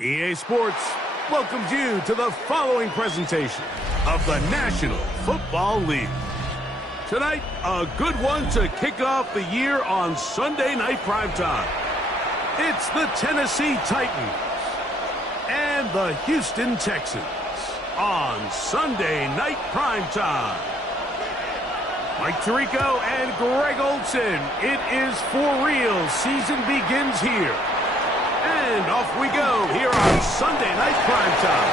EA Sports welcomes you to the following presentation of the National Football League. Tonight, a good one to kick off the year on Sunday Night Primetime. It's the Tennessee Titans and the Houston Texans on Sunday Night Primetime. Mike Tirico and Greg Olsen, it is for real. Season begins here. And off we go here on Sunday Night Primetime.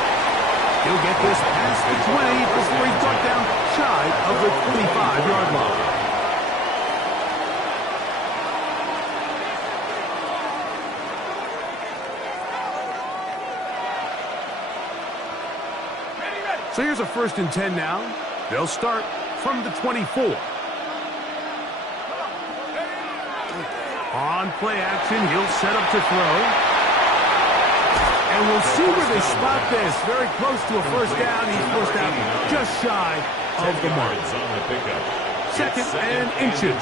He'll get this past the 20 before he's brought down shy of the 25-yard line. So here's a 1st and 10 now. They'll start from the 24. On play action, he'll set up to throw. And we'll see where they spot this. Very close to a 1st down. He's forced out just shy of the mark. 2nd and inches.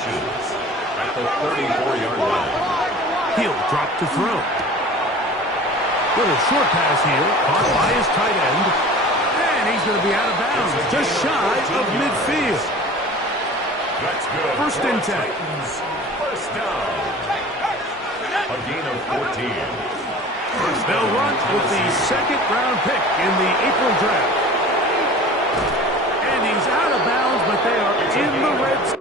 At the 34-yard line. He'll drop to throw. Little short pass here, caught by his tight end. And he's going to be out of bounds, just shy of midfield. 1st and 10. 1st down. A gain of 14. They'll run with the 2nd-round pick in the April draft. And he's out of bounds, but they are in the red zone.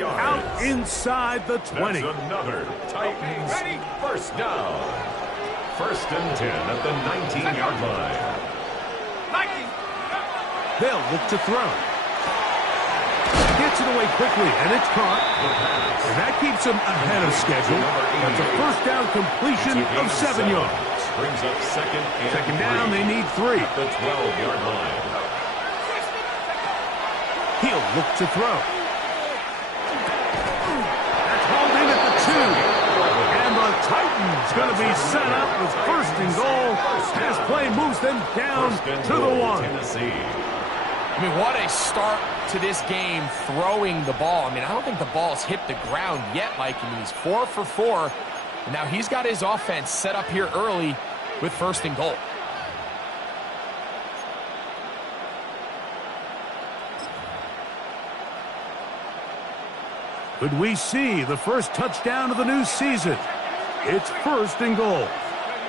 Out inside the 20. That's another Titans 1st down. 1st and 10 at the 19-yard line. They'll look to throw. Gets it away quickly, and it's caught. And that keeps him ahead of schedule. That's a 1st down completion of 7 yards. Brings up 2nd and 2nd down, they need 3. At the 12-yard line. He'll look to throw. That's hauled in at the 2. And the Titans going to be set up with 1st and goal. Pass play moves them down to the 1. Tennessee. I mean, what a start to this game throwing the ball. I mean, I don't think the ball's hit the ground yet, Mike. I mean, he's 4 for 4. And now he's got his offense set up here early with 1st and goal. Could we see the first touchdown of the new season? It's 1st and goal.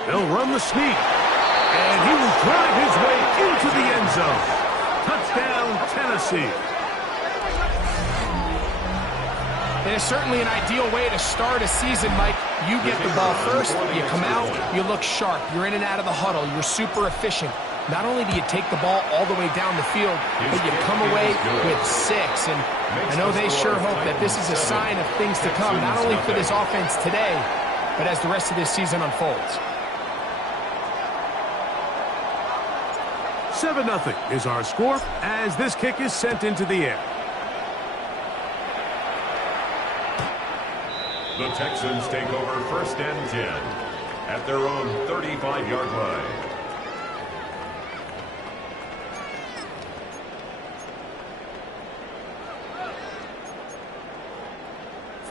They'll run the sneak. And he will drive his way into the end zone. Touchdown, Tennessee. It is certainly an ideal way to start a season, Mike. You get the ball first, you come out, you look sharp. You're in and out of the huddle. You're super efficient. Not only do you take the ball all the way down the field, but you come away with 6. And I know they sure hope that this is a sign of things to come, not only for this offense today, but as the rest of this season unfolds. 7-0 is our score as this kick is sent into the air. The Texans take over 1st and 10 at their own 35-yard line.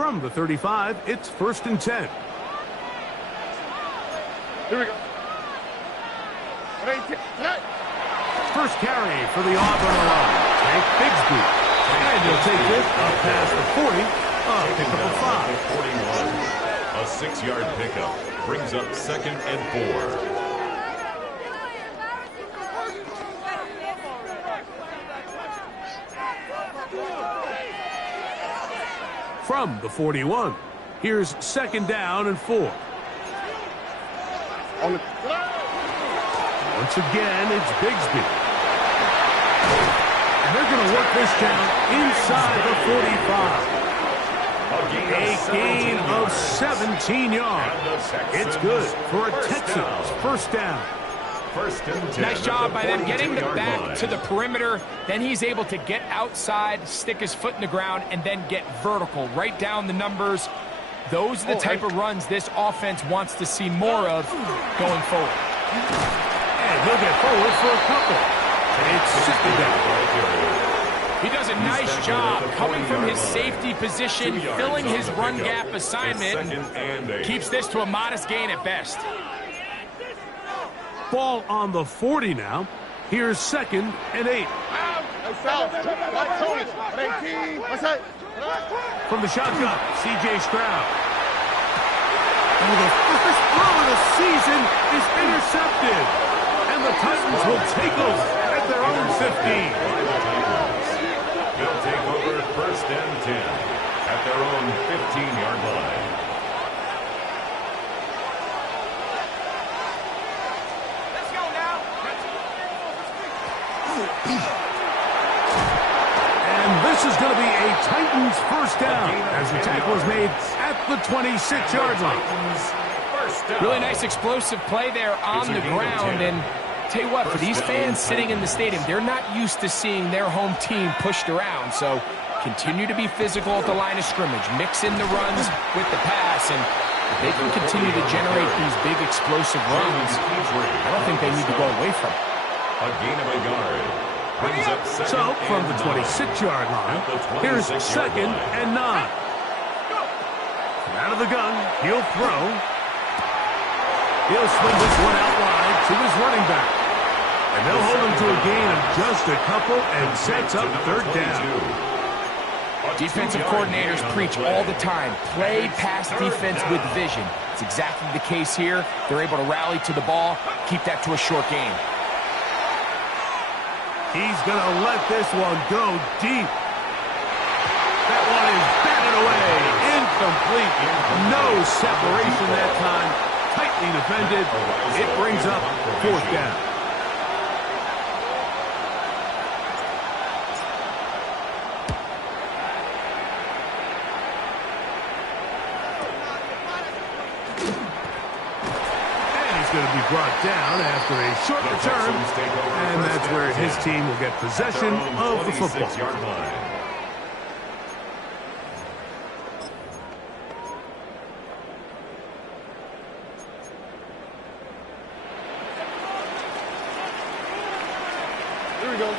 From the 35, it's 1st and 10. Here we go. First carry for the Auburn line. Take Bigsby. And he'll take this up past the 40. Pick up a 5. A 6-yard pickup brings up 2nd and 4. From the 41, here's 2nd down and 4. Once again, it's Bigsby. And they're going to work this down inside the 45. A gain of 17 yards. It's good for a Texans first down. Nice job by them getting the back to the perimeter. Then he's able to get outside, stick his foot in the ground, and then get vertical. Right down the numbers. Those are the type of runs this offense wants to see more of going forward. And he'll get forward for a couple. It's 60 down. He does a nice job coming from his safety position, filling his run gap assignment, keeps this to a modest gain at best. Ball on the 40 now. Here's 2nd and 8. From the shotgun, C.J. Stroud. Oh, the first throw of the season is intercepted. And the Titans will take over at their own 15. They'll take over 1st and 10 at their own 15-yard line. And this is going to be a Titans first down as the tackle is made at the 26-yard line. Really nice explosive play there on the ground. And tell you what, for these fans sitting in the stadium, they're not used to seeing their home team pushed around. So continue to be physical at the line of scrimmage. Mix in the runs with the pass. And if they can continue to generate these big explosive runs, I don't think they need to go away from it. A gain of a yard. Brings up So from the 26-yard line, here's 2nd and 9. Out of the gun, he'll throw. He'll swing this one out wide to his running back. And they'll hold him to a gain of just a couple and sets up 3rd down. Defensive coordinators preach all the time, play pass defense with vision. It's exactly the case here. They're able to rally to the ball, keep that to a short gain. He's going to let this one go deep. That one is batted away. Incomplete. No separation that time. Tightly defended. It brings up 4th down. Going to be brought down after a short return, and that's where his team will get possession of the football. Here we go.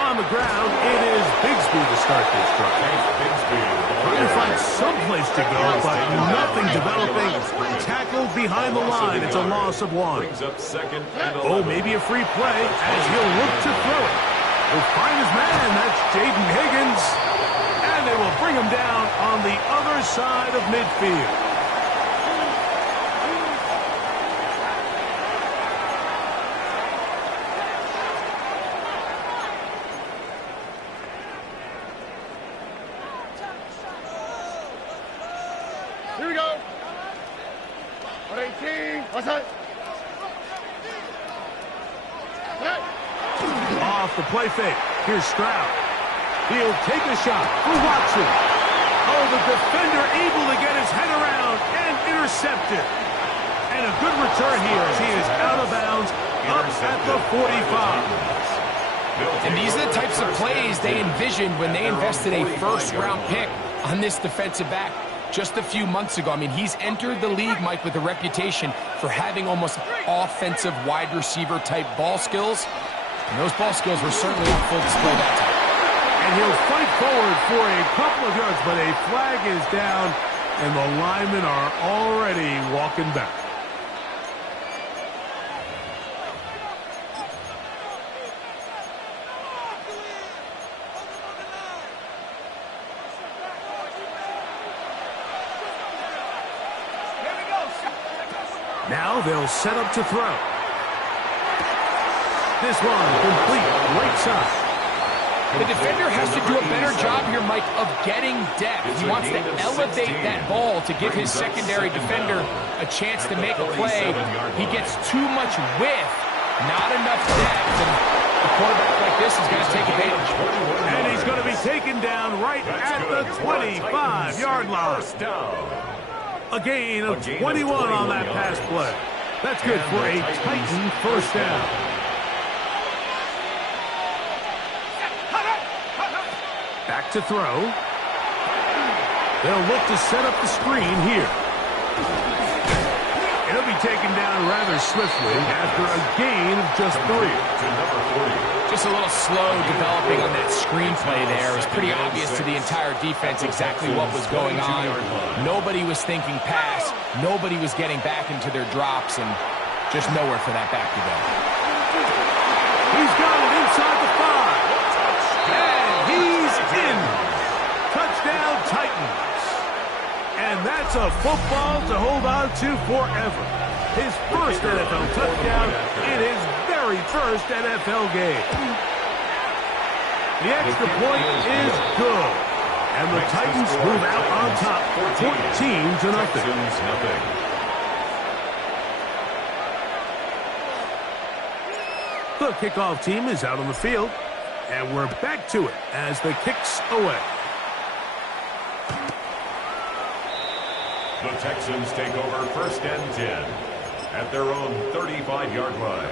On the ground, it is Bigsby to start this drive. Trying to find some place to go, but nothing developing. Tackled behind the line. It's a loss of 1. Oh, maybe a free play as he'll look to throw it. He'll find his man. That's Jaden Higgins. And they will bring him down on the other side of midfield. Here we go. 118. What's that? Off the play fake. Here's Stroud. He'll take a shot for Watson. Oh, the defender able to get his head around and intercept it. And a good return here as he is out of bounds up at the 45. And these are the types of plays they envisioned when they invested a first-round pick on this defensive back just a few months ago. I mean, he's entered the league, Mike, with a reputation for having almost offensive wide receiver type ball skills. And those ball skills were certainly on full display that time. And he'll fight forward for a couple of yards, but a flag is down, and the linemen are already walking back. Now they'll set up to throw. This one complete, right side. The defender has to do a better job here, Mike, of getting depth. He wants to elevate that ball to give his secondary defender a chance to make a play. He gets too much width, not enough depth, and a quarterback like this is going to take advantage. And he's going to be taken down right at the 25-yard line. A gain of 21 on that pass play. That's good for a Titan first down. Back to throw. They'll look to set up the screen here. He'll be taken down rather swiftly after a gain of just 3. Just a little slow developing on that screenplay there. It was pretty obvious to the entire defense exactly what was going on. Nobody was thinking pass. Nobody was getting back into their drops, and just nowhere for that back to go. He's got it inside the 5. And he's in. Touchdown, Titans. And that's a football to hold on to forever. His first NFL touchdown in his very first NFL game. The extra point is good. And the Titans move out on top 14-0. The kickoff team is out on the field. And we're back to it as the kick's away. The Texans take over 1st and 10 at their own 35-yard line.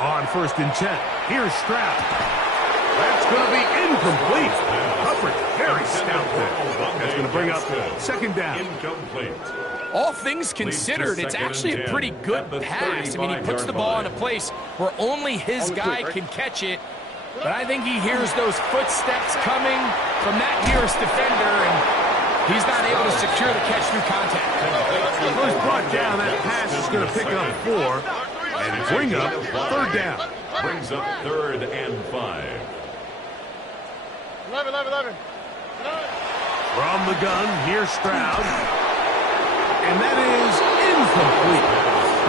On 1st and 10, here's Stroud. That's going to be incomplete. Coverage very stout there. That's going to bring up 2nd down. Incomplete. All things considered, it's actually a pretty good pass. I mean, he puts the ball in a place where only his guy can catch it. But I think he hears those footsteps coming from that nearest defender, and he's not able to secure the catch through contact. Well, he's brought down. That pass is going to pick up 4 and bring up 3rd down. Brings up 3rd and 5. 11. From the gun, here's Stroud. And that is incomplete.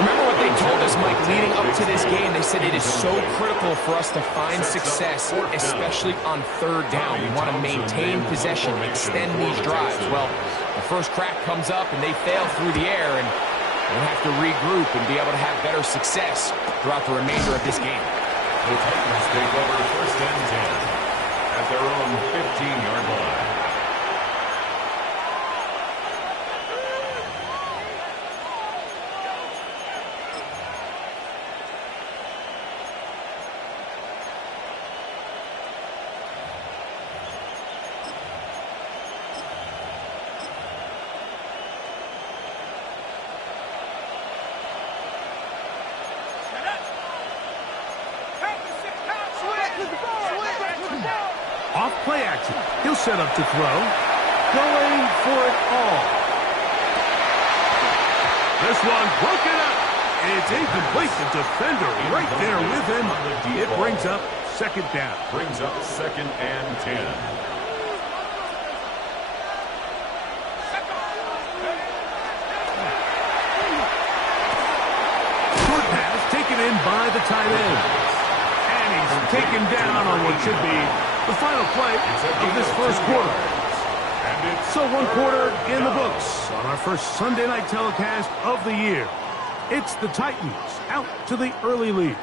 Remember what they told us, Mike, leading up to this game. They said it is so critical for us to find success, especially on 3rd down. We want to maintain possession, extend these drives. Well, the first crack comes up, and they fail through the air, and we'll have to regroup and be able to have better success throughout the remainder of this game. The Titans take over 1st and 10 at their own 15-yard line. Off play action. He'll set up to throw. Going for it all. This one broken up. It's incomplete. The defender right there with him. It brings up 2nd down. Brings up 2nd and 10. Short pass taken in by the tight end. And he's taken down on what should be the final play of this first quarter. So 1 quarter in the books on our first Sunday night telecast of the year. It's the Titans out to the early lead.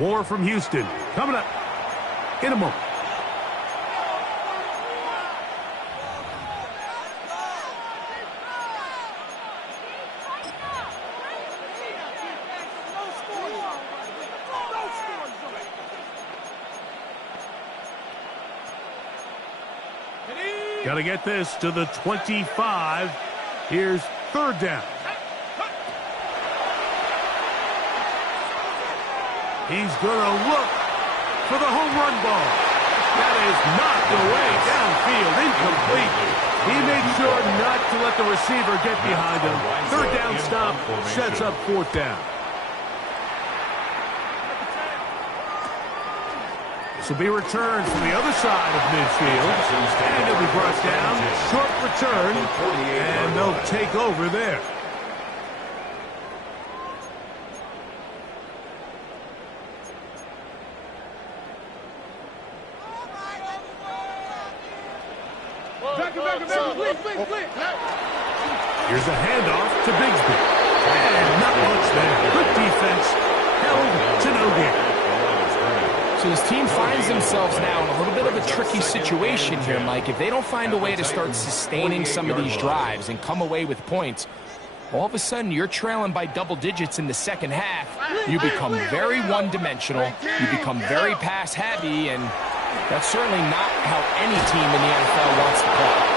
More from Houston coming up in a moment. Got to get this to the 25. Here's third down. He's going to look for the home run ball. That is knocked away downfield, incomplete. He made sure not to let the receiver get behind him. Third down stop sets up fourth down. This will be returned from the other side of midfield. And it'll be brought down. Short return. And they'll take over there. Here's a handoff to Bigsby. And not much there. Good defense. Held to no gain. So this team finds themselves now in a little bit of a tricky situation here, Mike. If they don't find a way to start sustaining some of these drives and come away with points, all of a sudden you're trailing by double digits in the second half. You become very one-dimensional. You become very pass-heavy, and that's certainly not how any team in the NFL wants to play.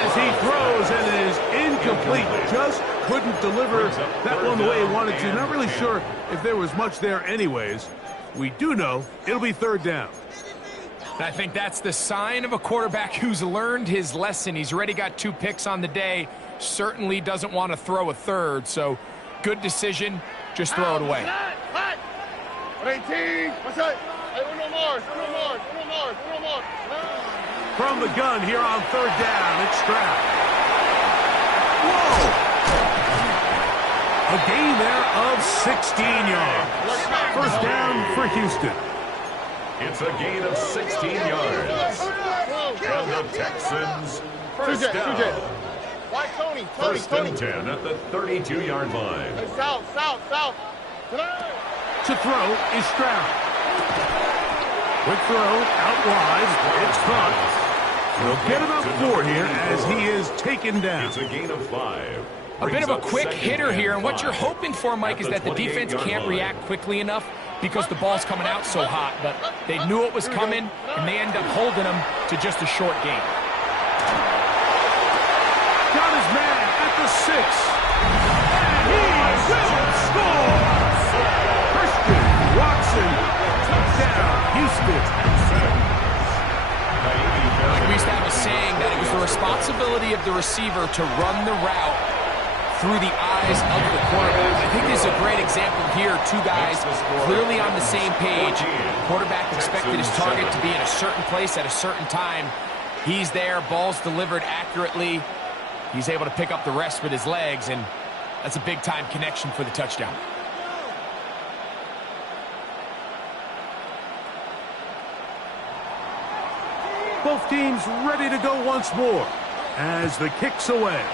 As he throws and is incomplete. Just couldn't deliver that one the way he wanted to. Not really sure if there was much there anyways. We do know it'll be third down. I think that's the sign of a quarterback who's learned his lesson. He's already got 2 picks on the day. Certainly doesn't want to throw a third. So good decision. Just throw it away. 18. What's that? Hey, uno more. From the gun here on third down, it's Stroud. Whoa! A gain there of 16 yards. First down for Houston. It's a gain of 16 yards. And the Texans first down. Why Tony? First and 10 at the 32-yard line. Hey, south. To throw is Stroud. Quick throw out wide. It's caught. He'll get about 4 here as he is taken down. It's a gain of 5. A bit of a quick hitter here, and what you're hoping for, Mike, is that the defense can't react quickly enough because the ball's coming out so hot. But they knew it was coming, and they end up holding them to just a short gain. Got his man at the 6. And he will score! Christian Watson, touchdown, Houston. Like we used to have a saying that it was the responsibility of the receiver to run the route through the eyes of the quarterback. I think this is a great example here. 2 guys clearly on the same page. Quarterback expected his target to be in a certain place at a certain time. He's there, ball's delivered accurately. He's able to pick up the rest with his legs, and that's a big-time connection for the touchdown. Both teams ready to go once more as the kick's away.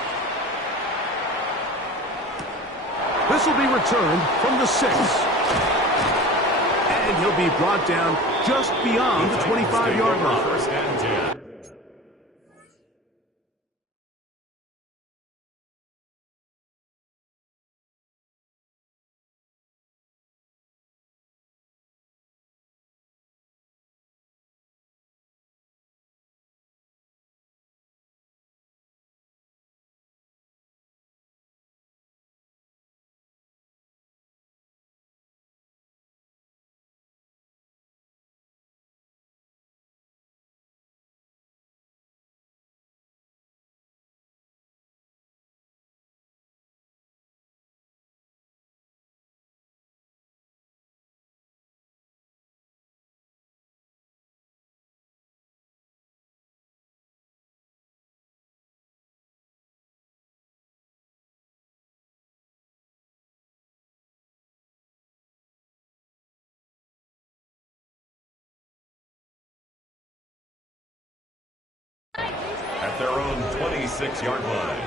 This will be returned from the 6. And he'll be brought down just beyond the 25-yard line. First and 10. At their own 26-yard line.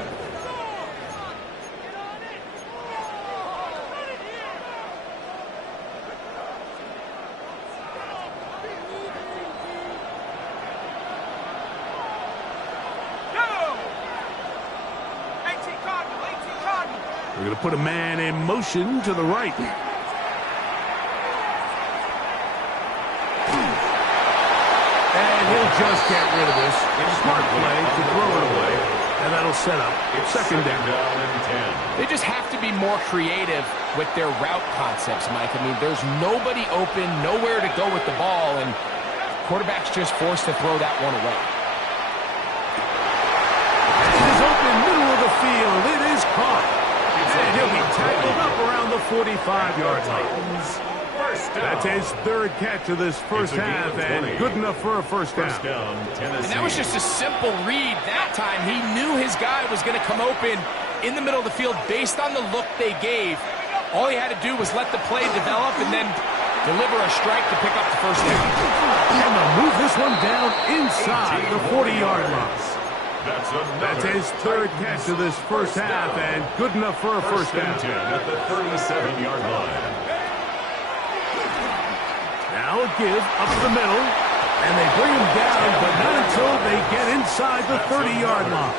We're going to put a man in motion to the right. And he'll just get rid of this. Smart play to throw it away. And that'll set up second down. They just have to be more creative with their route concepts, Mike. I mean, there's nobody open, nowhere to go with the ball, and quarterback's just forced to throw that one away. It is open, middle of the field. It is caught. And he'll be tackled up around the 45-yard line. That's his third catch of this first half, and good enough for a first down. And that was just a simple read that time. He knew his guy was going to come open in the middle of the field based on the look they gave. All he had to do was let the play develop and then deliver a strike to pick up the first down. And they'll move this one down inside the 40-yard line. That's his third catch of this first half, and good enough for a first down. At the 37-yard line. Now a give up the middle, and they bring him down, but not until they get inside the 30-yard line.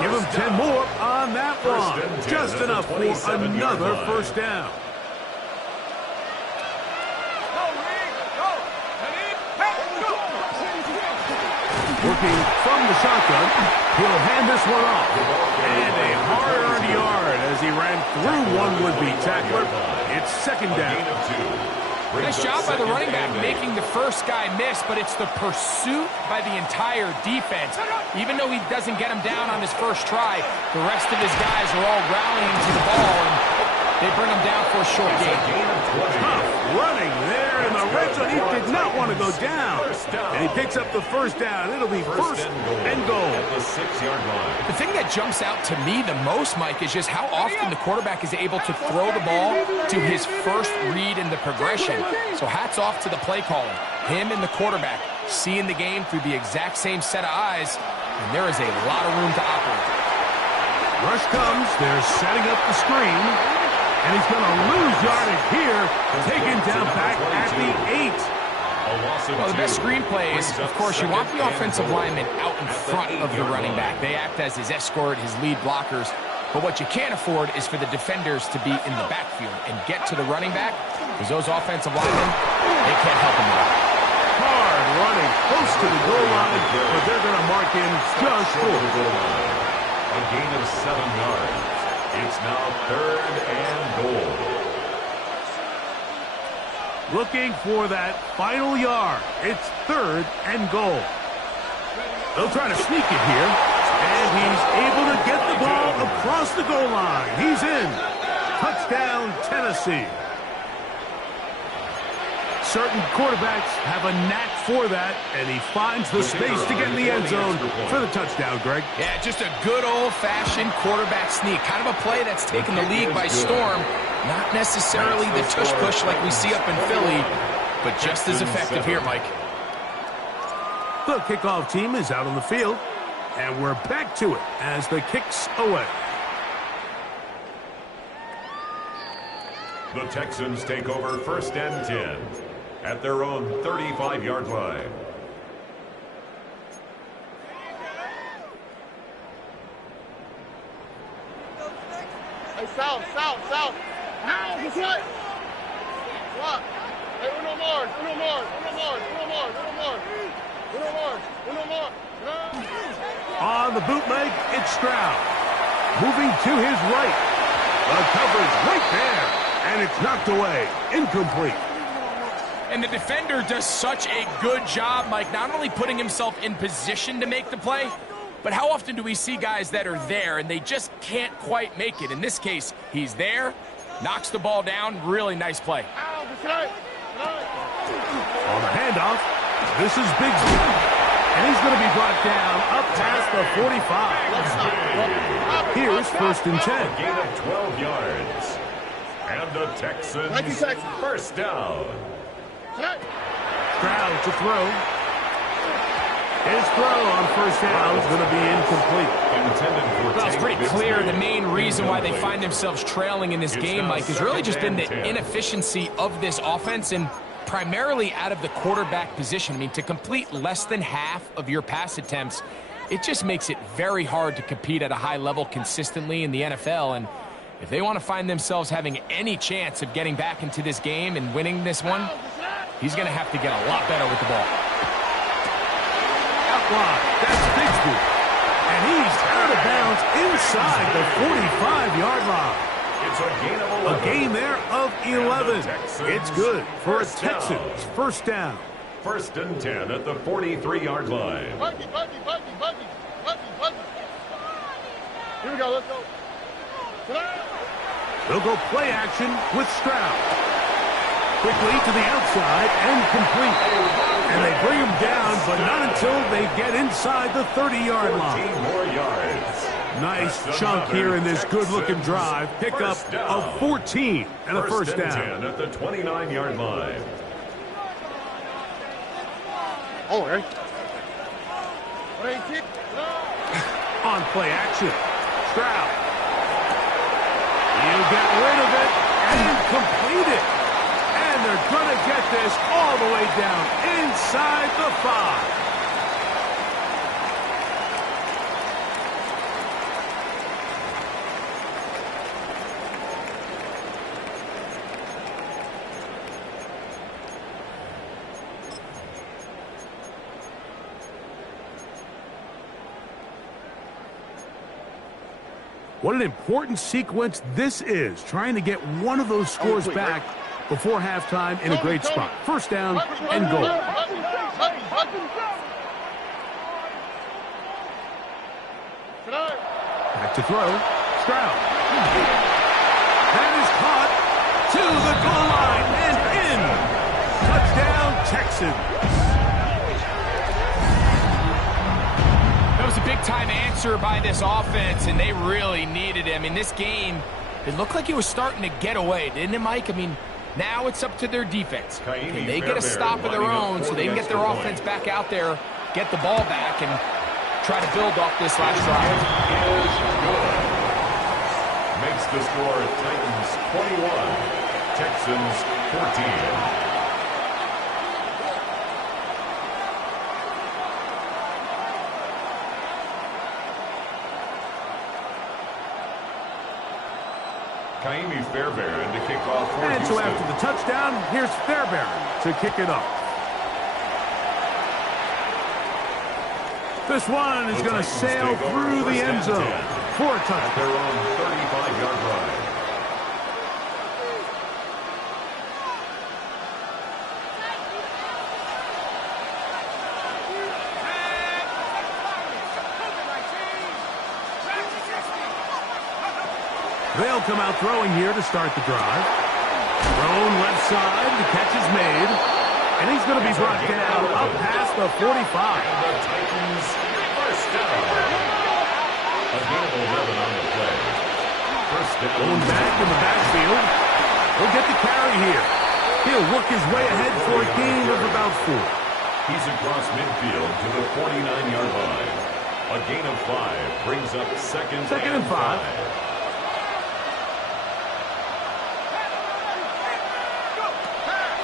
Give him 10 more on that one. Just enough for another first down. Working from the shotgun, he'll hand this one off. And a hard-earned yard as he ran through one would-be tackler. It's second down. Nice job by the running back making the first guy miss, but it's the pursuit by the entire defense. Even though he doesn't get him down on his first try, the rest of his guys are all rallying to the ball, and they bring him down for a short gain. Tough running there in the red zone. He did not want to go down. And he picks up the first down. It'll be first and goal. At the 6-yard line. The thing that jumps out to me the most, Mike, is just how often the quarterback is able to throw the ball to his first read in the progression. So hats off to the play caller. Him and the quarterback seeing the game through the exact same set of eyes, and there is a lot of room to operate. Rush comes. They're setting up the screen. And he's going to lose yardage here. Taken down back at the 8. Well, the best screen plays, of course, you want the offensive lineman out in front of the running back. They act as his escort, his lead blockers. But what you can't afford is for the defenders to be in the backfield and get to the running back, because those offensive linemen, they can't help him at all. Hard running close to the goal line, but they're going to mark him just short. A gain of 7 yards. It's now third and goal. Looking for that final yard. It's third and goal. They'll try to sneak it here. And he's able to get the ball across the goal line. He's in. Touchdown, Tennessee. Certain quarterbacks have a knack for that, and he finds the space to get in the end zone for the touchdown, Greg. Yeah, just a good old-fashioned quarterback sneak. Kind of a play that's taken the league by storm. Not necessarily the tush-push like we see up in Philly, but just as effective here, Mike. The kickoff team is out on the field, and we're back to it as the kick's away. The Texans take over first and 10 at their own 35-yard line. Hey, south. Ow, he's hit. What? Hey, uno more. On the bootleg, it's Stroud. Moving to his right. The coverage right there. And it's knocked away. Incomplete. And the defender does such a good job, Mike, not only putting himself in position to make the play, but how often do we see guys that are there and they just can't quite make it? In this case, he's there, knocks the ball down. Really nice play. On the handoff, this is Bigsby. And he's going to be brought down up past the 45. Here's first and 10. A gain of 12 yards. And the Texans first down. Stroud to throw. His throw on first down is going to be incomplete. Well, it's pretty clear the main reason why they find themselves trailing in this game, Mike, has really just been the inefficiency of this offense and primarily out of the quarterback position. I mean, to complete less than half of your pass attempts, it just makes it very hard to compete at a high level consistently in the NFL. And if they want to find themselves having any chance of getting back into this game and winning this one, he's going to have to get a lot better with the ball. line. That's Bigsby. And he's out of bounds inside the 45-yard line. It's a gain of 11. A gain there of 11. It's good for a first down. Texans first down. 1st and 10 at the 43-yard line. Buggy. Here we go, let's go. They'll go play action with Stroud. Quickly to the outside and complete. And they bring him down, but not until they get inside the 30-yard line. 14 more yards. Nice That's chunk here in this good-looking Texans drive. Pick up first down. of 14 and a first and down. 10 at the 29-yard line. Oh, right. On play action. Stroud. You get rid of it and complete it. And they're going to get this all the way down inside the 5. What an important sequence this is, trying to get one of those scores back before halftime in a great spot. First down and goal. Back to throw. Stroud. That is caught to the goal line and in. Touchdown, Texans. That was a big-time answer by this offense, and they really needed it. I mean, this game, it looked like it was starting to get away, didn't it, Mike? I mean, now it's up to their defense. Can they get a stop of their own so they can get their offense back out there, get the ball back, and try to build off this last drive? Is good. Makes the score Titans 21, Texans 14. Kaimi Fairbairn to kick off for And so Houston. after the touchdown, here's Fairbairn to kick it off. This one is going to sail through the end zone for a At touchdown. their own 35-yard line. They'll come out throwing here to start the drive. Thrown left side, the catch is made. And he's going to be brought down up past the 45. And the Titans first down. A gain of 11 on the play. First down. Going back in the backfield. He'll get the carry here. He'll work his way ahead for a gain of about 4. He's across midfield to the 49-yard line. A gain of 5 brings up second and 5.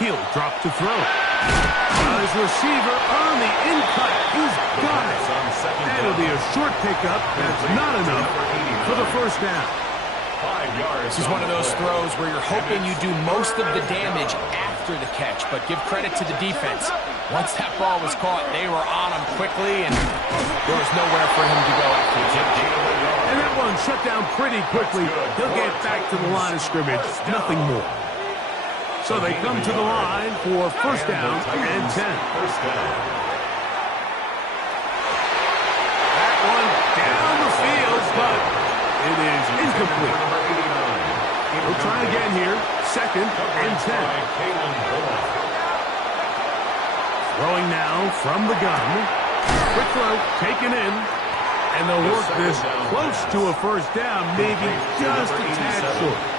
He'll drop to throw. His receiver on the in-cut. He's got it. And it'll be a short pickup. That's not enough for the first down. 5 yards. This is one of those throws where you're hoping you do most of the damage after the catch, but give credit to the defense. Once that ball was caught, they were on him quickly, and there was nowhere for him to go after the catch. And that one shut down pretty quickly. He'll get back to the line of scrimmage. Nothing more. So they come to the line for first down and 10. First down. That one down the field, but it is incomplete. We'll try again here. Second and 10. Throwing now from the gun. Quick throw, taken in. And they'll work this close to a first down, maybe just a tad short.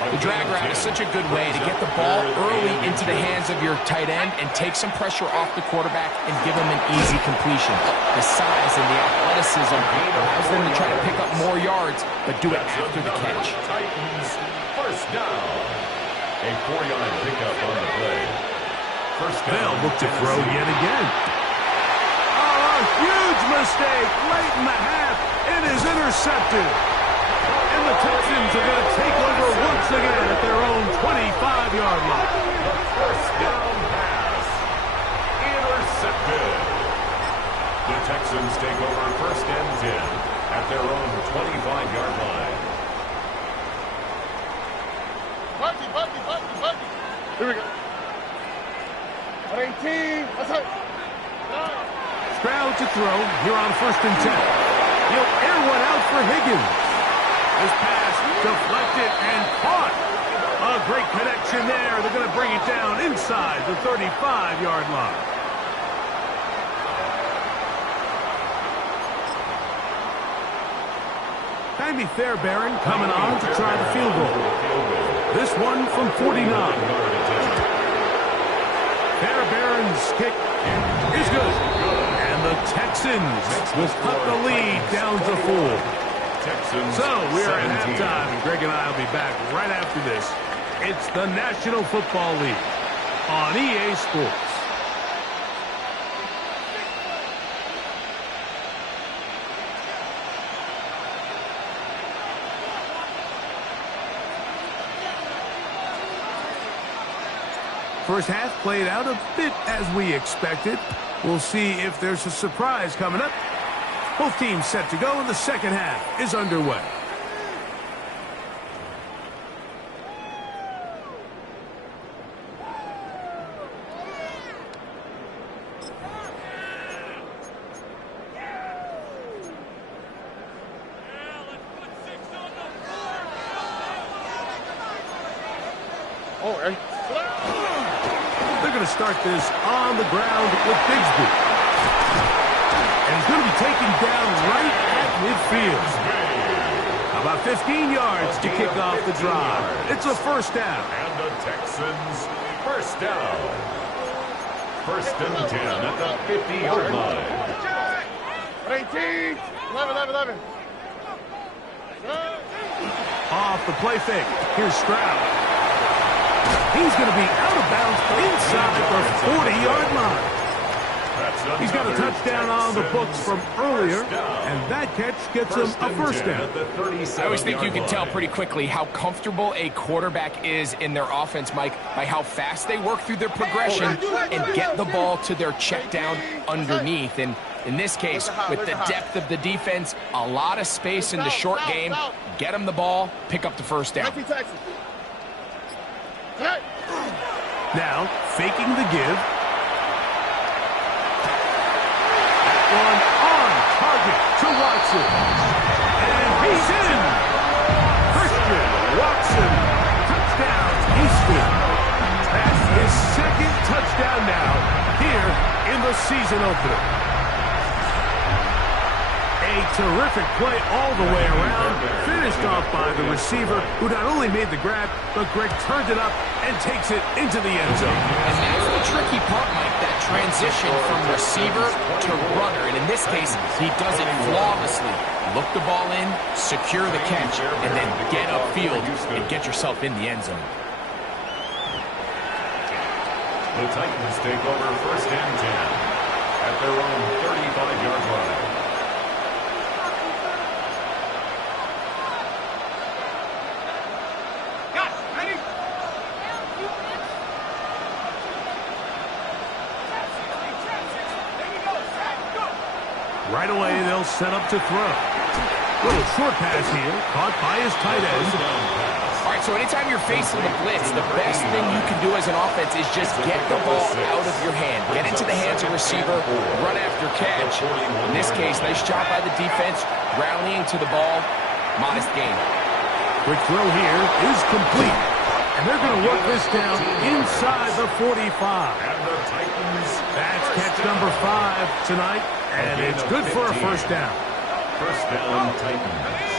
The drag route is such a good way to get the ball early into the hands of your tight end and take some pressure off the quarterback and give him an easy completion. The size and the athleticism allows them to try to pick up more yards, but do it after the catch. Titans first down. A 4-yard pickup on the play. First down. They'll look to throw yet again. Oh, a huge mistake late in the half. It is intercepted. And the Texans are going to take over once again at their own 25-yard line. The first down pass. Intercepted. Texans take over first and 10 at their own 25-yard line. Bucky. Here we go. 18. That's it. Stroud to throw here on first and 10. He'll air one out for Higgins. This pass deflected and caught. A great connection there. They're going to bring it down inside the 35-yard line. Sammy Fairbairn coming on to try the field goal. This one from 49. Fairbairn's kick is good. And the Texans will cut the lead down to 4. So we're at halftime, and Greg and I will be back right after this. It's the National Football League on EA Sports. First half played out a bit as we expected. We'll see if there's a surprise coming up. Both teams set to go, and the second half is underway. They're going to start this on the ground with Bigsby. And he's going to be taken down right at midfield. About 15 yards to kick off the drive. It's a first down. And the Texans first down. First and 10 at the 50-yard line. 18. 11. Off the play fake. Here's Stroud. He's going to be out of bounds inside the 40-yard line. He's got a touchdown on the books from earlier, and that catch gets him a first down. I always think you can tell pretty quickly how comfortable a quarterback is in their offense, Mike, by how fast they work through their progression and get the ball to their check down underneath. And in this case, with the depth of the defense, a lot of space in the short game, get them the ball, pick up the first down. Now, faking the give. That one on target to Watson. And he's in. Christian Watson. Touchdown, Houston. That's his second touchdown now here in the season opener. A terrific play all the way around, finished off by the receiver, who not only made the grab, but Greg turned it up and takes it into the end zone. And that's the tricky part, Mike, that transition from receiver to runner. And in this case, he does it flawlessly. Look the ball in, secure the catch, and then get upfield and get yourself in the end zone. The Titans take over first and 10 at their own 35-yard line. Right away, they'll set up to throw. Little short pass here, caught by his tight end. All right, so anytime you're facing the blitz, the best thing you can do as an offense is just get the ball out of your hand. Get into the hands of receiver, run after catch. In this case, nice job by the defense, rallying to the ball. Modest gain. Quick throw here is complete. And they're going to work this down inside the 45. And the Titans. That's catch number 5 tonight. And it's good for a first down. First down, Titans.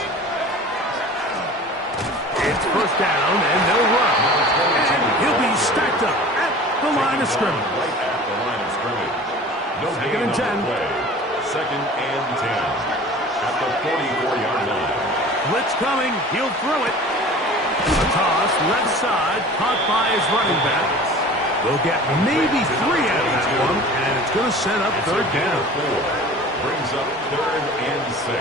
It's first down, and they'll run. And he'll be stacked up at the line of scrimmage. Right at the line of scrimmage. No Second and 10. Second and 10 at the 44-yard line. Blitz coming. He'll throw it. A toss, left side, caught by his running back. They'll get maybe 3 out of that one, and it's going to set up third down. 4 brings up third and 6.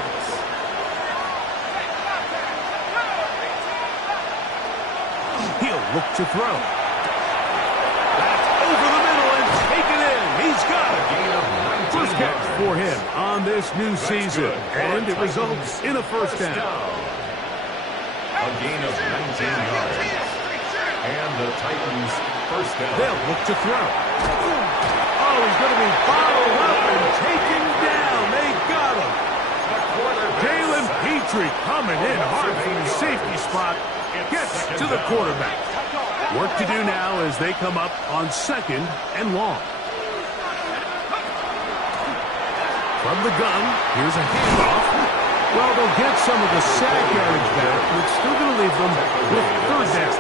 He'll look to throw. That's over the middle and taken in. He's got it. Gain of First catch for him on this new season, and it results in a first down. A gain of 19 yards. And the Titans first down. They'll look to throw. Oh, he's going to be followed up and taken down. They got him. Jalen Petrie coming in hard from the safety spot. Gets to the quarterback. Work to do now as they come up on 2nd and long. From the gun, here's a handoff. Well, they'll get some of the sack yardage back, but it's still going to leave them with 3rd down.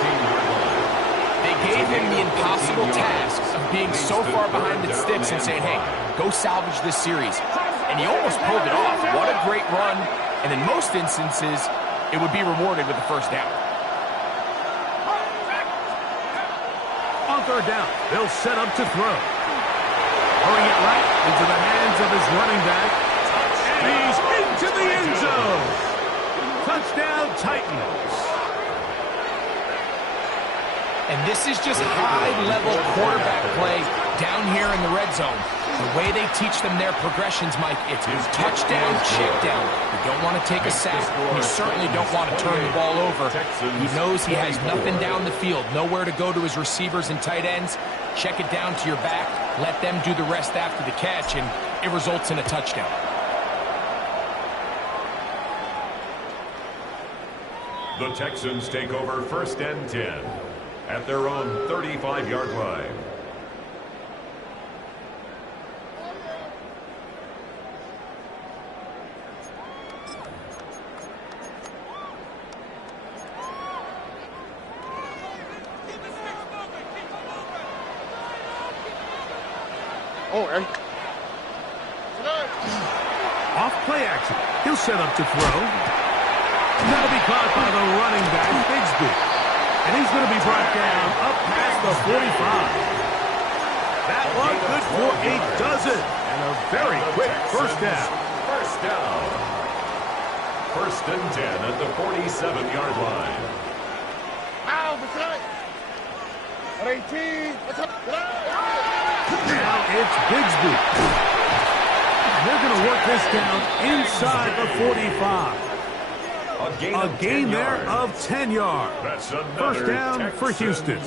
They gave him the impossible task of being so far behind the sticks and saying, hey, go salvage this series. And he almost pulled it off. What a great run. And in most instances, it would be rewarded with a first down. On 3rd down, they'll set up to throw. Throwing it right into the hands of his running back. And he's into the end zone. Touchdown, Titans. And this is just high-level quarterback play down here in the red zone. The way they teach them their progressions, Mike, it's touchdown, check down. You don't want to take a sack. You certainly don't want to turn the ball over. He knows he has nothing down the field, nowhere to go to his receivers and tight ends. Check it down to your back. Let them do the rest after the catch, and it results in a touchdown. The Texans take over 1st and 10 at their own 35-yard line. Oh, hey. Off play action. He'll set up to throw. That'll be caught by the running back, Bigsby. And he's going to be brought down up past the 45. That one good for a dozen. And a very quick first down. First down. 1st and 10 at the 47-yard line. Ow, that's right. 18. That's right. Now it's Bigsby. They're going to work this down inside the 45. A gain there of 10 yards. First down for Houston.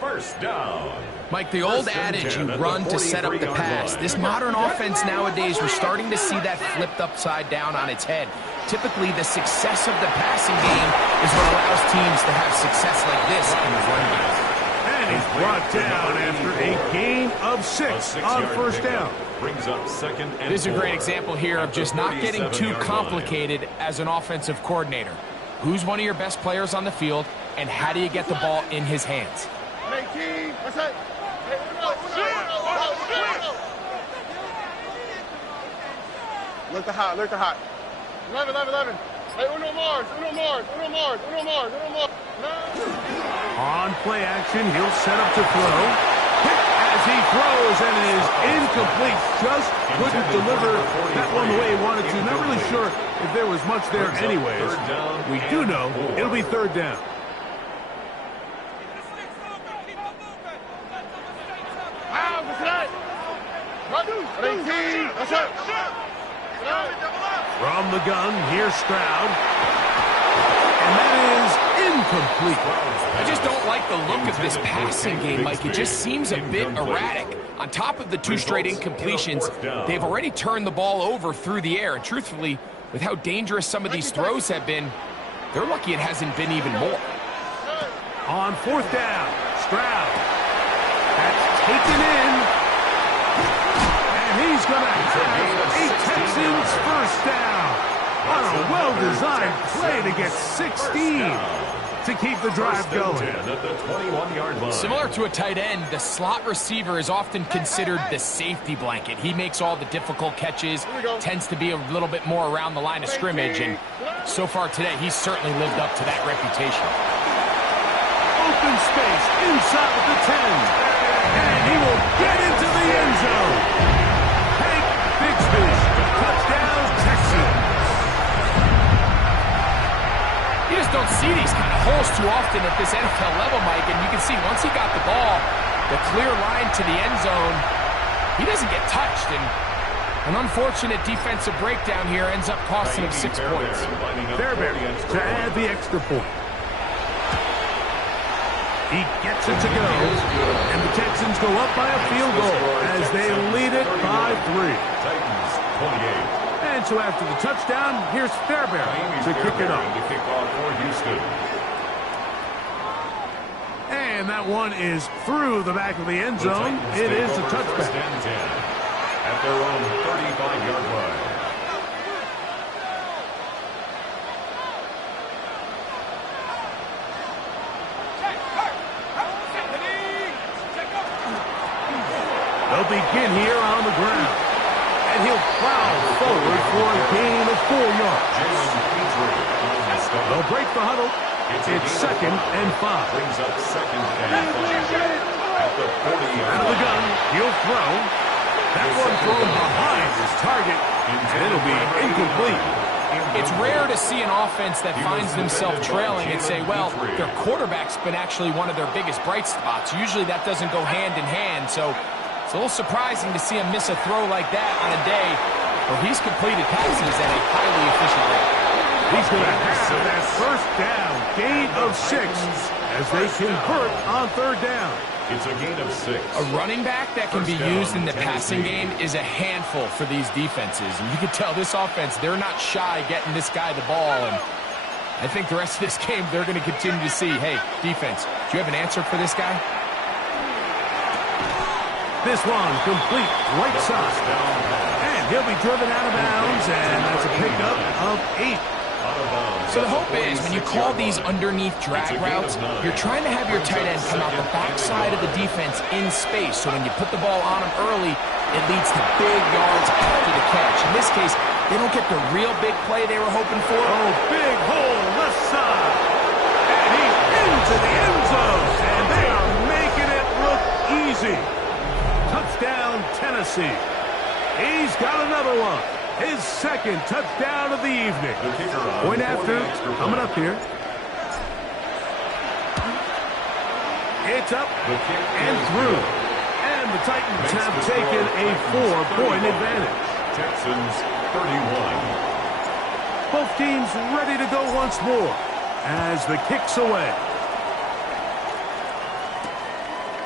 First down. Mike, the old adage, you run to set up the pass. This modern offense nowadays, we're starting to see that flipped upside down on its head. Typically, the success of the passing game is what allows teams to have success like this in the run game. And he's brought down after a gain of 6 on first down. Brings up 2nd and 4. This is a great example here of just not getting too complicated as an offensive coordinator. Who's one of your best players on the field, and how do you get the ball in his hands? 18. That's it. Look to hot, look to hot. 11. Hey, uno more. On play action, he'll set up to throw. Hit as he throws, and it is incomplete. Just couldn't deliver that one the way he wanted to. Not really sure if there was much there anyways. We do know it'll be 3rd down. From the gun, here's Stroud. And that is incomplete. I just don't like the look of this passing game, Mike. It just seems a bit erratic. On top of the 2 straight incompletions, they've already turned the ball over through the air. And truthfully, with how dangerous some of these throws have been, they're lucky it hasn't been even more. On 4th down, Stroud. That's taken in. And he's going to have a Texans first down. On a well-designed play to get 16 to keep the drive going. At the 21-yard line. Similar to a tight end, the slot receiver is often considered the safety blanket. He makes all the difficult catches, tends to be a little bit more around the line of scrimmage, and so far today, he's certainly lived up to that reputation. Open space inside the 10. And he will get into the end zone. Hank Bigsby, touchdown Texans. You just don't see these kind of holes too often at this NFL level, Mike, and you can see once he got the ball, the clear line to the end zone, he doesn't get touched, and An unfortunate defensive breakdown here ends up costing him 6 points. Fairbairn to add the extra point. He gets it to go, and the Texans go up by a field goal as they lead it by 3. Titans 28. And so after the touchdown, here's Fairbairn to kick it off. To kick off for Houston. And that one is through the back of the end zone. It is a touchback. At their own 35-yard line. They'll begin here on the ground. And he'll plow forward for a gain of 4 yards. They'll break the huddle. It's 2nd and 5. Brings up 2nd and 5. At the 40-yard out of the gun, he'll throw. That one thrown behind his target, and it'll be incomplete. It's rare to see an offense that finds themselves trailing and say, well, their quarterback's been actually one of their biggest bright spots. Usually that doesn't go hand in hand, so it's a little surprising to see him miss a throw like that on a day where he's completed passes at a highly efficient rate. He's going to have that first down, gain of 6, as they convert on 3rd down. It's a gain of 6. A running back that can be used in the passing game is a handful for these defenses. And you can tell this offense, they're not shy getting this guy the ball. And I think the rest of this game, they're going to continue to see, hey, defense, do you have an answer for this guy? This one complete right side. And he'll be driven out of bounds, and that's a pickup of 8. So the hope is when you call these underneath drag routes, you're trying to have your tight end come out the backside of the defense in space. So when you put the ball on him early, it leads to big yards after the catch. In this case, they don't get the real big play they were hoping for. Oh, big hole left side. And he's into the end zone. And they are making it look easy. Touchdown, Tennessee. He's got another one. His 2nd touchdown of the evening. Point after, coming up here. It's up and through. And the Titans have taken a 4-point advantage. Texans 31. Both teams ready to go once more as the kick's away.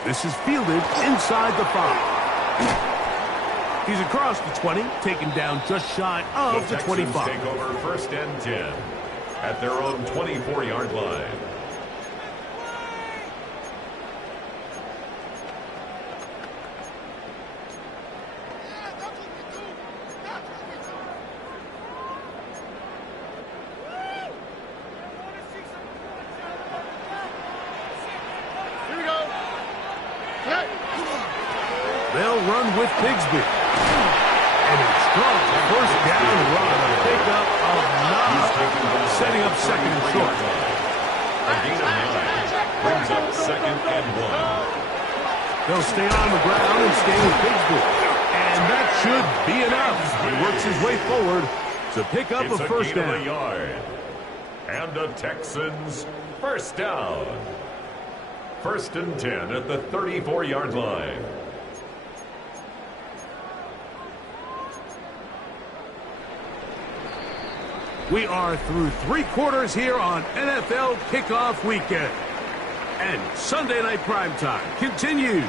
This is fielded inside the 5. He's across the 20, taken down just shy of the 25. Take over 1st and 10 at their own 24-yard line. Here we go. They'll run with Bigsby. And a strong first down run. A pickup of 9. Setting up 2nd and short. A gain of 9 brings up 2nd and 1. They'll stay on the ground and stay with Bigsby. And that should be enough. He works his way forward to pick up a first down. It's a gain of a yard. And the Texans first down. 1st and 10 at the 34-yard line. We are through 3 quarters here on NFL Kickoff Weekend. And Sunday Night Primetime continues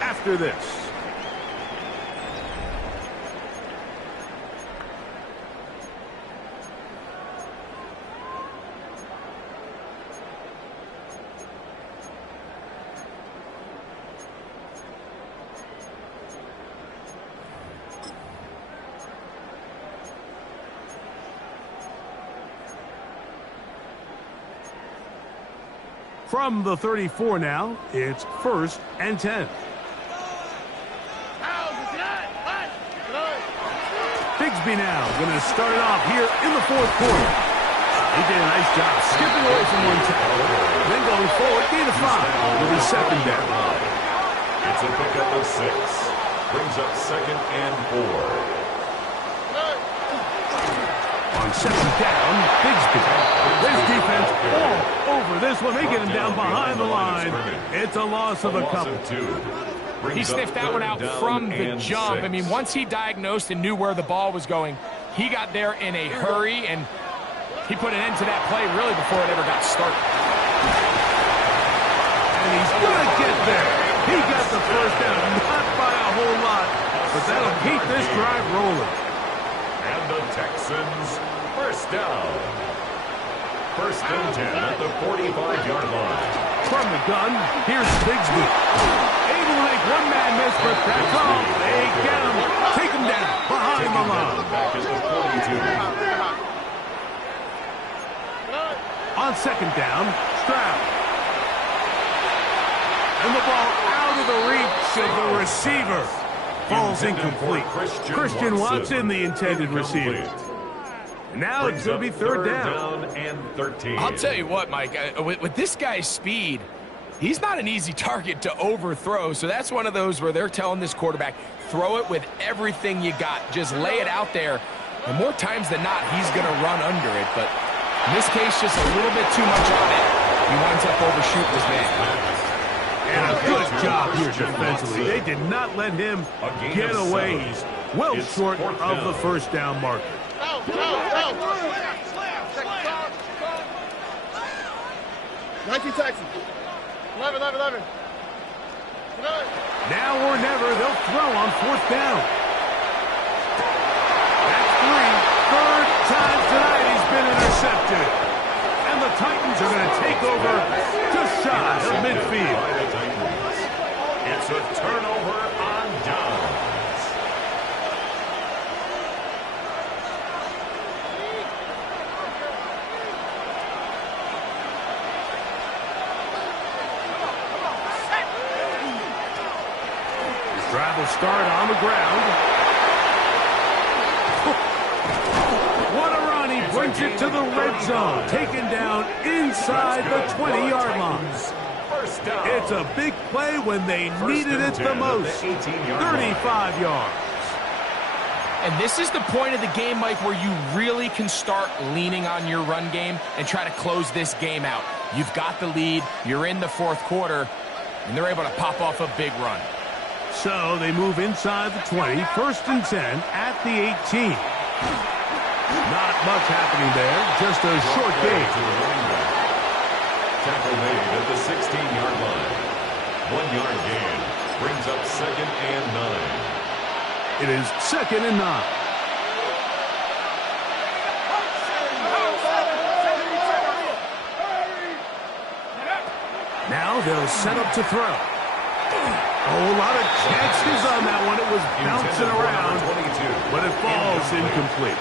after this. From the 34 now, it's 1st and 10. Bigsby now going to start it off here in the 4th quarter. He did a nice job skipping away from one tackle, then going forward, gain of 5 with his 2nd down. It's a pickup of 6. Brings up 2nd and 4. On 2nd down, Bigsby. This defense all over this one. They get him down behind the line. It's a loss of a couple. He sniffed that one out from the jump. I mean, once he diagnosed and knew where the ball was going, he got there in a hurry, and he put an end to that play really before it ever got started. And he's going to get there. He got the first down, not by a whole lot, but that'll keep this drive rolling. And the Texans first down. First and 10 at the 45-yard line. From the gun, here's Bigsby. Able to make one man miss, but that's all. They get him. Take him down behind the line. Back at the 42. On second down, Stroud. And the ball out of the reach of the receiver. Falls incomplete. Christian Watson, the intended receiver. Now it's going to be third down. And 13. I'll tell you what, Mike, with this guy's speed, he's not an easy target to overthrow. So that's one of those where they're telling this quarterback, throw it with everything you got. Just lay it out there. And more times than not, he's going to run under it. But in this case, just a little bit too much on it. He winds up overshooting his man. And a good job here defensively. They did not let him get away. He's well short of the first down marker. 19 Texans. 11. Now or never, they'll throw on fourth down. That's three. Third time tonight he's been intercepted. And the Titans are going to take over just shy of midfield. It's a turnover on downs. Drive will start on the ground. What a run. He brings it to the red zone. Taken down inside the 20-yard line. It's a big play when they needed it the most. 35 yards. And this is the point of the game, Mike, where you really can start leaning on your run game and try to close this game out. You've got the lead. You're in the fourth quarter, and they're able to pop off a big run. So they move inside the 20, first and 10 at the 18. Not much happening there, just a short gain. Tackle made at the 16-yard line. 1 yard gain brings up second and 9. It is second and 9. Now they'll set up to throw. Oh, a lot of chances on that one. It was bouncing around, but it falls incomplete.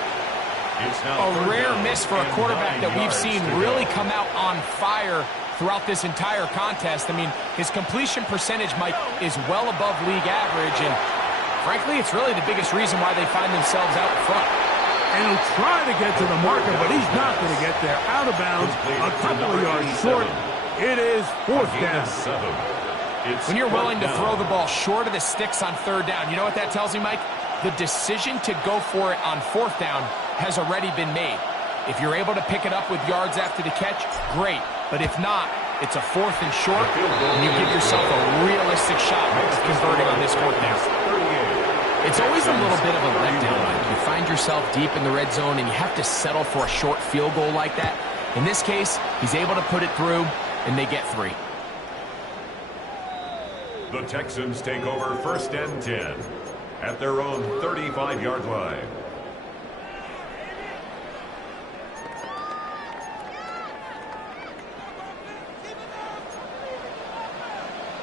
A rare miss for a quarterback that we've seen really come out on fire throughout this entire contest. I mean, his completion percentage, Mike, is well above league average, and frankly, it's really the biggest reason why they find themselves out in front. And he'll try to get to the marker, but he's not going to get there. Out of bounds, a couple of yards short. It is fourth down. When you're willing to throw the ball short of the sticks on third down, you know what that tells me, Mike? The decision to go for it on fourth down has already been made. If you're able to pick it up with yards after the catch, great. But if not, it's a fourth and short, and you give yourself a realistic shot of converting on this fourth down. It's always a little bit of a letdown. You find yourself deep in the red zone, and you have to settle for a short field goal like that. In this case, he's able to put it through, and they get 3. The Texans take over first and 10 at their own 35-yard line.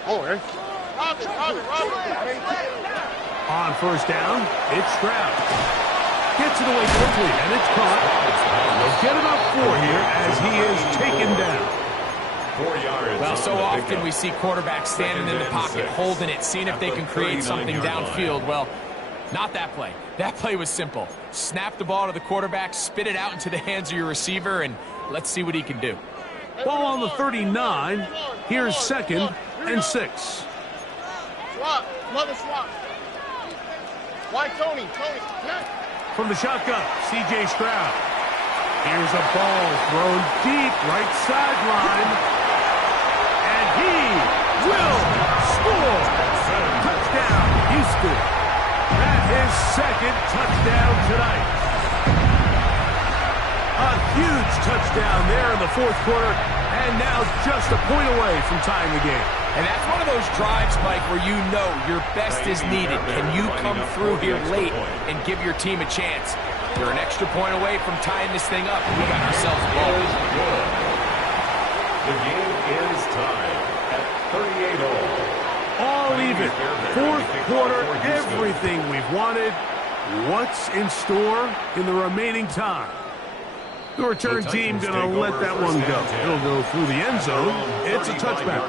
Robert. On first down, it's Stroud. Gets it away quickly, and it's caught. They'll get it up 4 here as he is taken down. 4 yards. Well, so often we see quarterbacks standing in the pocket, holding it, seeing if they can create something downfield. Well, not that play. That play was simple. Snap the ball to the quarterback, spit it out into the hands of your receiver, and let's see what he can do. Ball on the 39. Here's second and 6. Swap. Another swap. Why Tony? From the shotgun, C.J. Stroud. Here's a ball thrown deep right sideline. And he will score. Houston. That his second touchdown tonight. A huge touchdown there in the fourth quarter, and now just a point away from tying the game. And that's one of those drives, Mike, where you know your best is needed. Can you come through here late and give your team a chance? You're an extra point away from tying this thing up. We got ourselves a ball. The game is tied at 38 all. All even. Fourth quarter, everything we've wanted. What's in store in the remaining time? The return team going to let that one go. It'll go through the end zone. It's a touchback.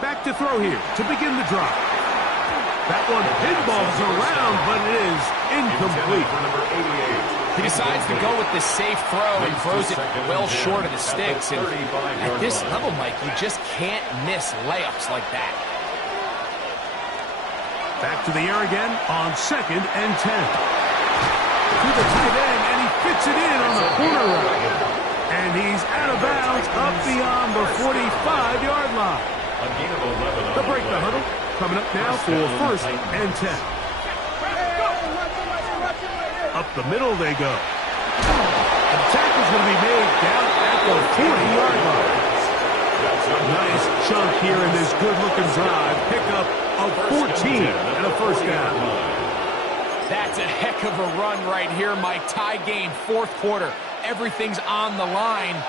Back to throw here to begin the drive. That one pinballs around, but it is incomplete. He decides to go with the safe throw and throws it well short of the sticks. And at this level, Mike, you just can't miss layups like that. Back to the air again on 2nd and 10. To the tight end, and he fits it in on the corner route. And he's out of bounds up beyond the 45-yard line. The break the huddle. Coming up now for 1st and 10. Up the middle they go. The tackle's going to be made down at the 40-yard line. Nice chunk here in this good-looking drive. Pick up of 14 and a first down. That's a heck of a run right here, Mike. Tie game, fourth quarter. Everything's on the line.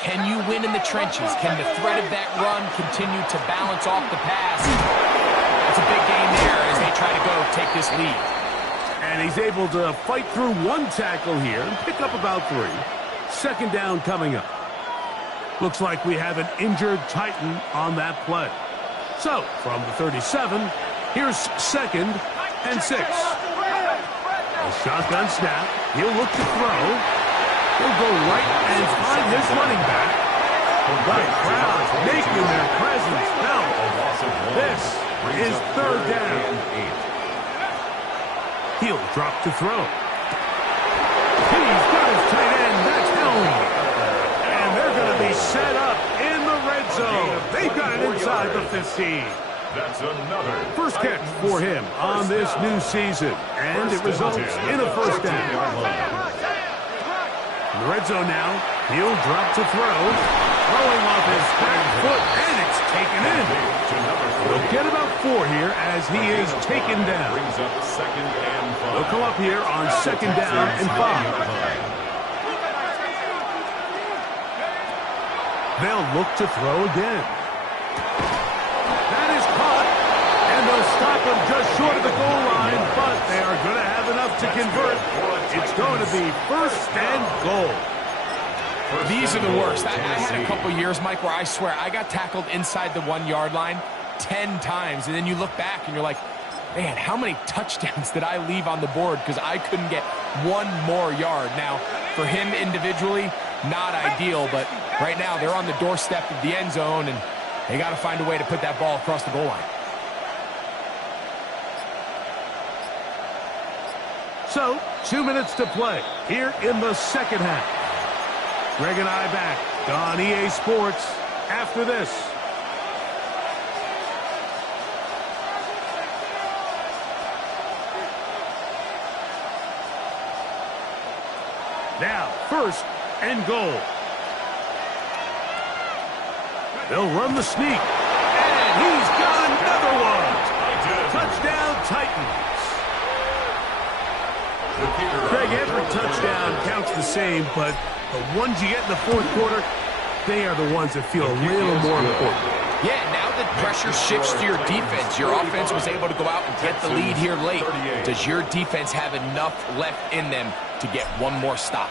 Can you win in the trenches? Can the threat of that run continue to balance off the pass? That's a big game there as they try to go take this lead. And he's able to fight through one tackle here and pick up about 3. 2nd down coming up. Looks like we have an injured Titan on that play. So, from the 37, here's 2nd and 6. A shotgun snap. He'll look to throw. He'll go right and find his running back. The crowd making their presence felt. This is 3rd down. He'll drop to throw. He's got his tight end. That's Helm. And they're going to be set up in the red zone. They've got it inside the 15. That's another First catch for him on this new season. And it results in a first down. In the red zone now, he'll drop to throw. Throwing off his back foot, and it's taken in. He'll get about 4 here as he is taken down. He'll come up here on 2nd down and 5. They'll look to throw again. That is caught, and they'll stop him just short of the goal line, but they are going to have enough to convert. It's going to be 1st and goal. These are the worst. I had a couple years, Mike, where I swear I got tackled inside the 1-yard line 10 times, and then you look back and you're like, man, how many touchdowns did I leave on the board because I couldn't get 1 more yard? Now, for him individually, not ideal, but right now they're on the doorstep of the end zone, and they got to find a way to put that ball across the goal line. So, 2 minutes to play here in the second half. Greg and I back on EA Sports after this. Now, 1st and goal. They'll run the sneak. And he's got another one. Touchdown, Titans. Craig, every touchdown counts the same, but the ones you get in the fourth quarter, they are the ones that feel a little more important. Yeah, now that pressure shifts to your defense, your offense was able to go out and get the lead here late. Does your defense have enough left in them to get one more stop?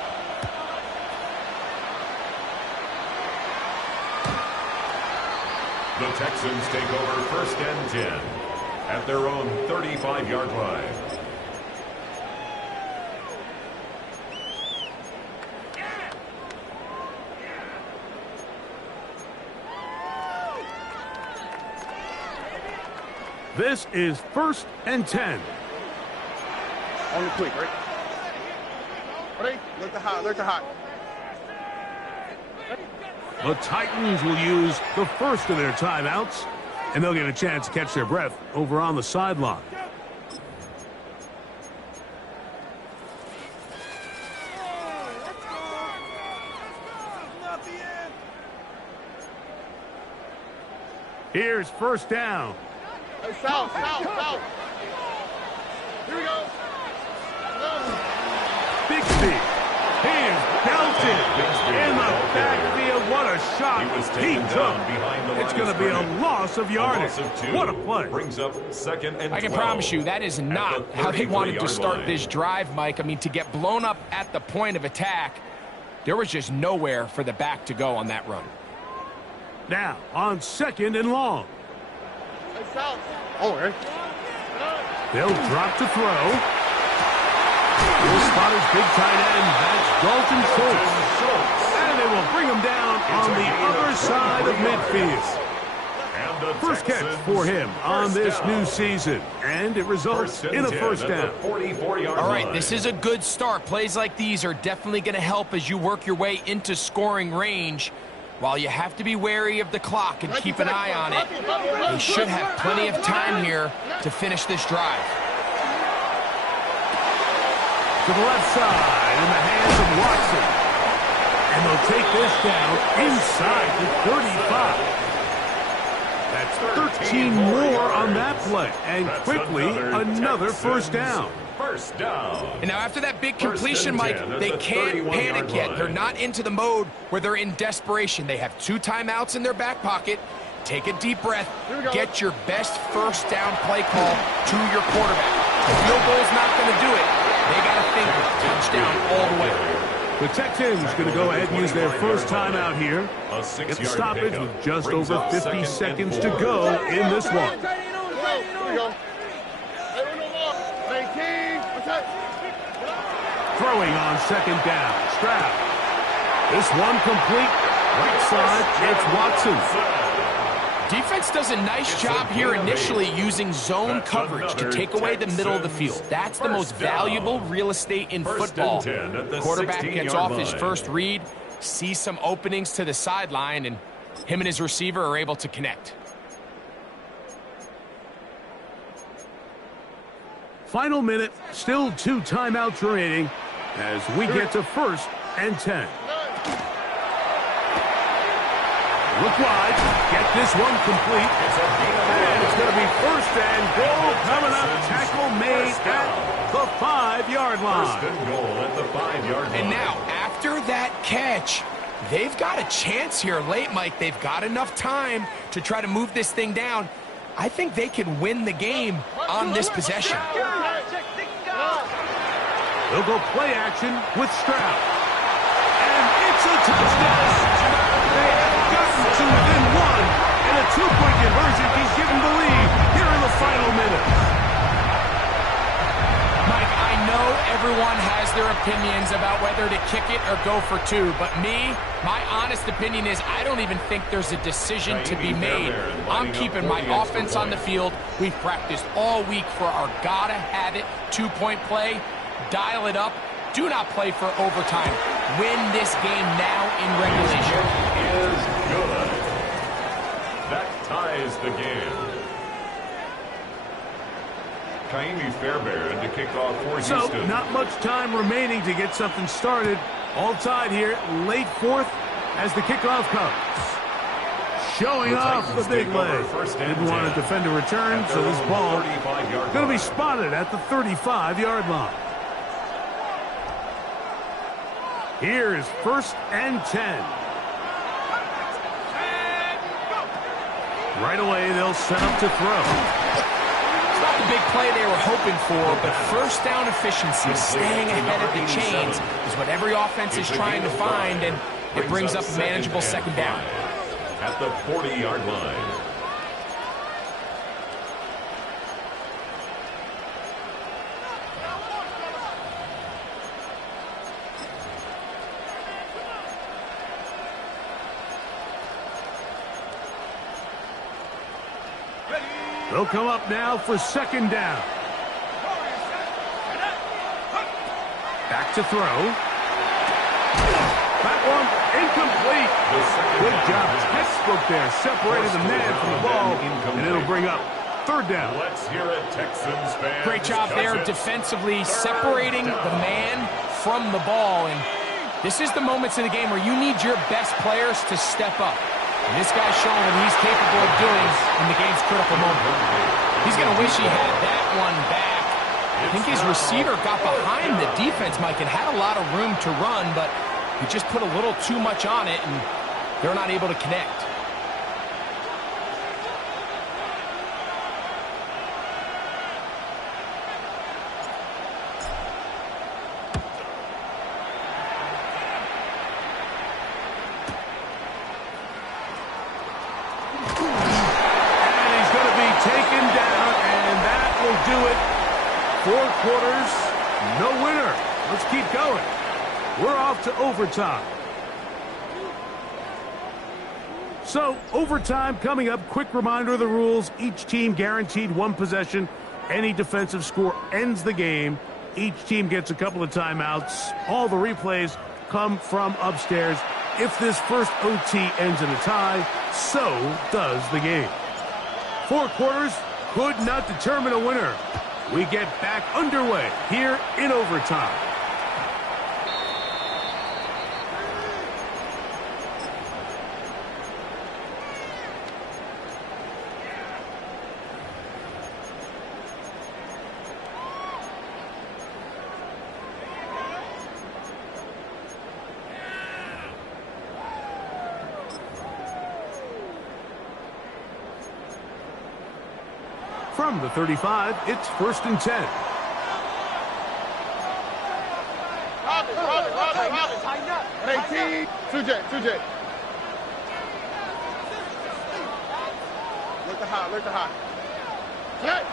The Texans take over 1st and 10 at their own 35-yard line. This is 1st and 10. On the quick, right? Ready? Look to hot, look to hot. The Titans will use the first of their timeouts, and they'll get a chance to catch their breath over on the sideline. Here's first down. Hey, south. Here we go. Bixby. He is belted in the backfield. What a shot he took. It's going to be a loss of yardage. What a play. Brings up second and I can 12. promise you that is not how they wanted to start this drive, Mike. I mean, to get blown up at the point of attack, there was just nowhere for the back to go on that run. Now, on second and long. Hey, south. Oh, right. They'll drop to throw. This spotter's big tight end, that's Dalton Schultz. And they will bring him down on the other side of midfield. First catch for him on this new season, and it results in a first down. All right, this is a good start. Plays like these are definitely going to help as you work your way into scoring range. While you have to be wary of the clock and keep an eye on it, they should have plenty of time here to finish this drive. To the left side in the hands of Watson. And they'll take this down inside the 35. That's 13 more on that play. And quickly, another first down. First down. And now after that big completion, Mike, they can't panic yet. They're not into the mode where they're in desperation. They have 2 timeouts in their back pocket. Take a deep breath. Get your best first down play call to your quarterback. The field goal's not going to do it. They got to think touchdown all the way. The Texans going to go ahead and use their first timeout here. Get the stoppage with just over 50 seconds to go in this one. Here we go. Throwing on second down. Stroud. This one complete. Right side, it's Watson. Defense does a nice job here initially using zone coverage to take away the middle of the field. That's the most valuable real estate in football. Quarterback gets off his first read, sees some openings to the sideline, and him and his receiver are able to connect. Final minute, still 2 timeouts remaining as we get to first and 10. Look wide, get this one complete, and it's going to be first and goal coming up. Tackle made at the 5-yard line. First and goal at the 5-yard line. And now, after that catch, they've got a chance here late, Mike. They've got enough time to try to move this thing down. I think they can win the game on this possession. They'll go play action with Stroud. And it's a touchdown. They have gotten to within 1, and a 2-point conversion can give them the lead here in the final minutes. Mike, I know everyone has their opinions about whether to kick it or go for 2, but my honest opinion is I don't even think there's a decision to be made. I'm keeping my offense on the field. We've practiced all week for our gotta-have-it 2-point play. Dial it up. Do not play for overtime. Win this game now in regulation. Is good. That ties the game. Kaimi Fairbairn to kick off for Houston. So, not much time remaining to get something started. All tied here, late 4th as the kickoff comes. Showing off the big leg. Didn't want to defend a return, so this ball going to be spotted at the 35-yard line. Here's first and 10. Right away, they'll set up to throw. It's not the big play they were hoping for, but first down efficiency, staying ahead of the chains, is what every offense is trying to find, and it brings up a manageable second down. At the 40-yard line. They'll come up now for second down. Back to throw. That one incomplete. Good job. Textbook there. Separated the man from the ball, and it'll bring up third down. Let's hear it, Texans fans. Great job there defensively, separating the man from the ball. And this is the moments in the game where you need your best players to step up. And this guy's showing what he's capable of doing in the game's critical moment. He's going to wish he had that one back. I think his receiver got behind the defense, Mike, and had a lot of room to run, but he just put a little too much on it, and they're not able to connect. And he's going to be taken down, and that will do it. 4 quarters, no winner. Let's keep going. We're off to overtime. So, overtime coming up. Quick reminder of the rules. Each team guaranteed 1 possession. Any defensive score ends the game. Each team gets a couple of timeouts. All the replays come from upstairs. If this first OT ends in a tie, so does the game. 4 quarters could not determine a winner. We get back underway here in overtime. From the 35, it's 1st and 10. Robin. 18. 2J. Look the hot. Jet.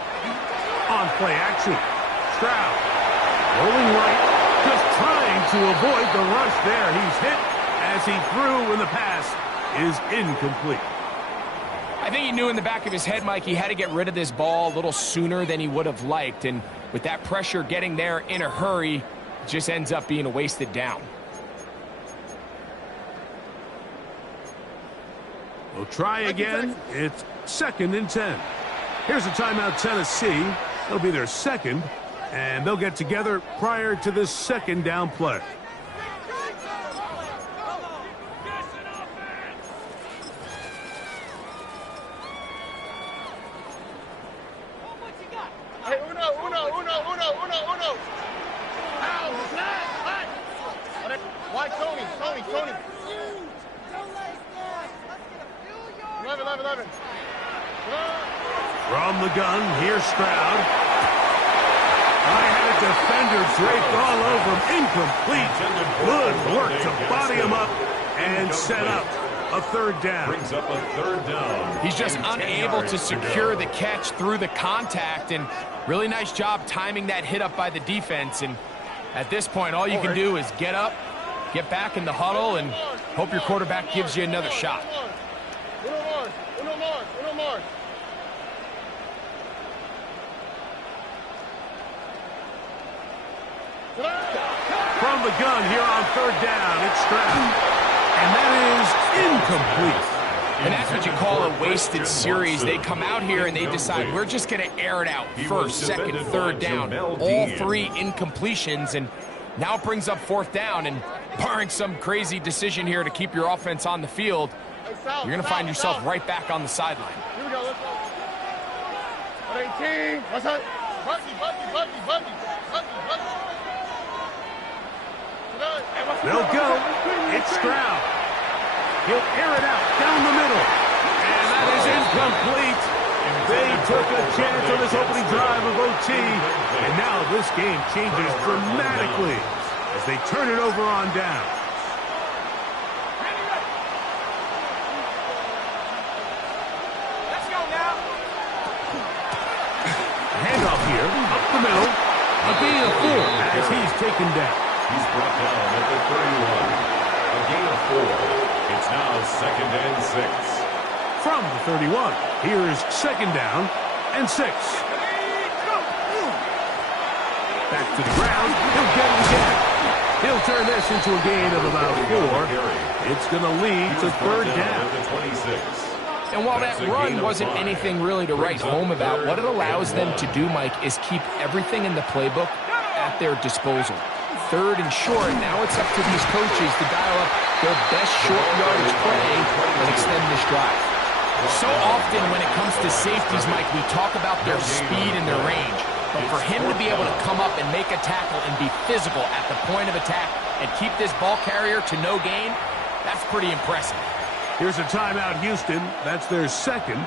On play action. Stroud. Rolling right. Just trying to avoid the rush there. He's hit as he threw, and the pass is incomplete. I think he knew in the back of his head, Mike, he had to get rid of this ball a little sooner than he would have liked. And with that pressure getting there in a hurry, it just ends up being a wasted down. We'll try again. It's 2nd and 10. Here's a timeout, Tennessee. It'll be their second, and they'll get together prior to this 2nd down play. Hey, uno. Why Tony? 11. From the gun, here's Stroud. I had a defender draped all over him. Incomplete. Good work to body him up and set up a 3rd down. Brings up a 3rd down. He's just unable to secure the catch through the contact, and really nice job timing that hit up by the defense. And at this point, all you can do is get up, get back in the huddle, and hope your quarterback gives you another shot. Uno more. From the gun here on 3rd down, it's Stroud. And that is incomplete. And that's what you call a wasted series. They come out here and they decide, we're just going to air it out. 1st, 2nd, 3rd down. All 3 incompletions, and now it brings up 4th down. And barring some crazy decision here to keep your offense on the field, you're going to find yourself right back on the sideline. Here we go, let's go. 18. What's that? Buggy. They'll go. It's Stroud. He'll air it out down the middle. And that is incomplete. They took a chance on this opening drive of OT. And now this game changes dramatically as they turn it over on down. Let's go now. Handoff here, up the middle. A gain of 4 as he's taken down. He's brought down at the 31. A gain of 4. It's now 2nd and 6. From the 31, here's 2nd down and 6. Back to the ground. He'll get it again. He'll turn this into a gain of about 4. It's going to lead to third down. And while that run wasn't anything really to write home about, what it allows them to do, Mike, is keep everything in the playbook at their disposal. Third and short, now it's up to these coaches to dial up their best short yardage play and extend this drive. So often when it comes to safeties, Mike, we talk about their speed and their range. But for him to be able to come up and make a tackle and be physical at the point of attack and keep this ball carrier to no gain, that's pretty impressive. Here's a timeout, Houston. That's their second,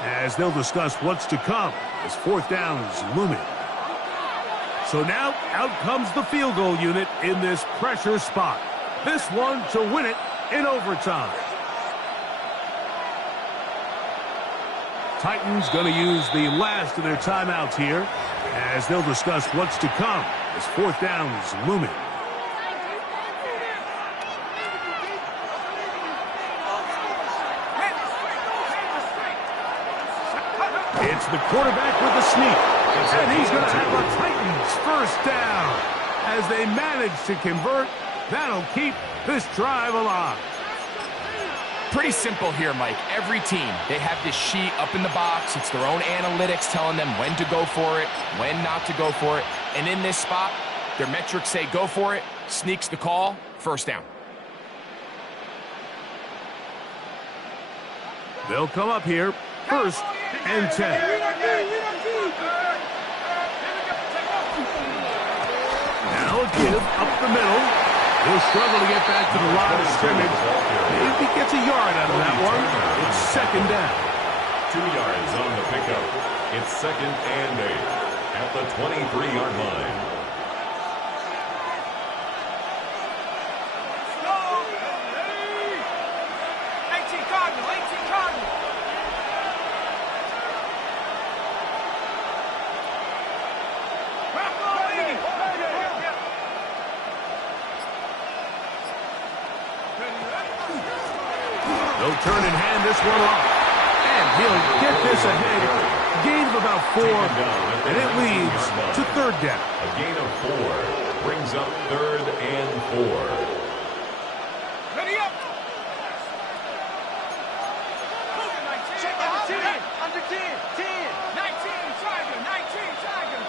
as they'll discuss what's to come as fourth down is looming. So now out comes the field goal unit in this pressure spot. This one to win it in overtime. Titans going to use the last of their timeouts here as they'll discuss what's to come as fourth down is looming. It's the quarterback with the sneak, and he's going to have a Titans first down. As they manage to convert, that'll keep this drive alive. Pretty simple here, Mike. Every team, they have this sheet up in the box. It's their own analytics telling them when to go for it, when not to go for it. And in this spot, their metrics say go for it, sneaks the call, first down. They'll come up here, first and 10. Now a give up the middle. He'll struggle to get back to the line of scrimmage. Maybe he gets a yard out of that one. It's second down. 2 yards on the pickup. It's second and 8 at the 23-yard line. They'll turn and hand this one off. And he'll get this ahead. Gain of about 4, and it leads to third down. A gain of 4 brings up third and 4. Ready up! Under 10, 10, 19, Tiger, 19, Tiger.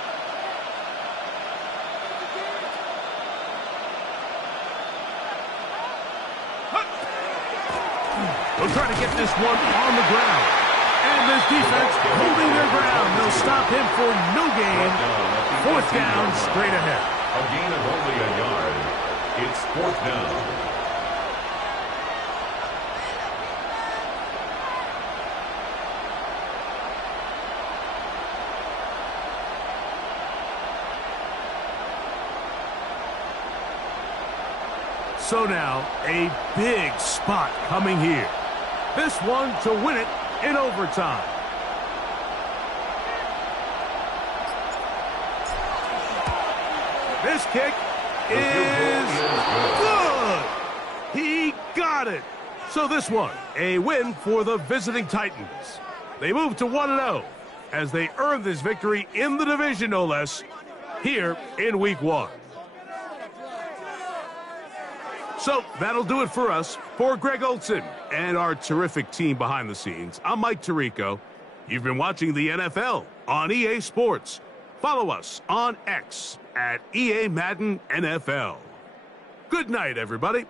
They'll try to get this one on the ground. And this defense holding their ground. They'll stop him for no gain. Fourth down straight ahead. A gain of only a yard. It's fourth down. So now, a big spot coming here. This one to win it in overtime. This kick is good. He got it. So this one, a win for the visiting Titans. They move to 1-0 as they earn this victory in the division, no less, here in Week 1. So that'll do it for us. For Greg Olson and our terrific team behind the scenes, I'm Mike Tirico. You've been watching the NFL on EA Sports. Follow us on X at EA Madden NFL. Good night, everybody.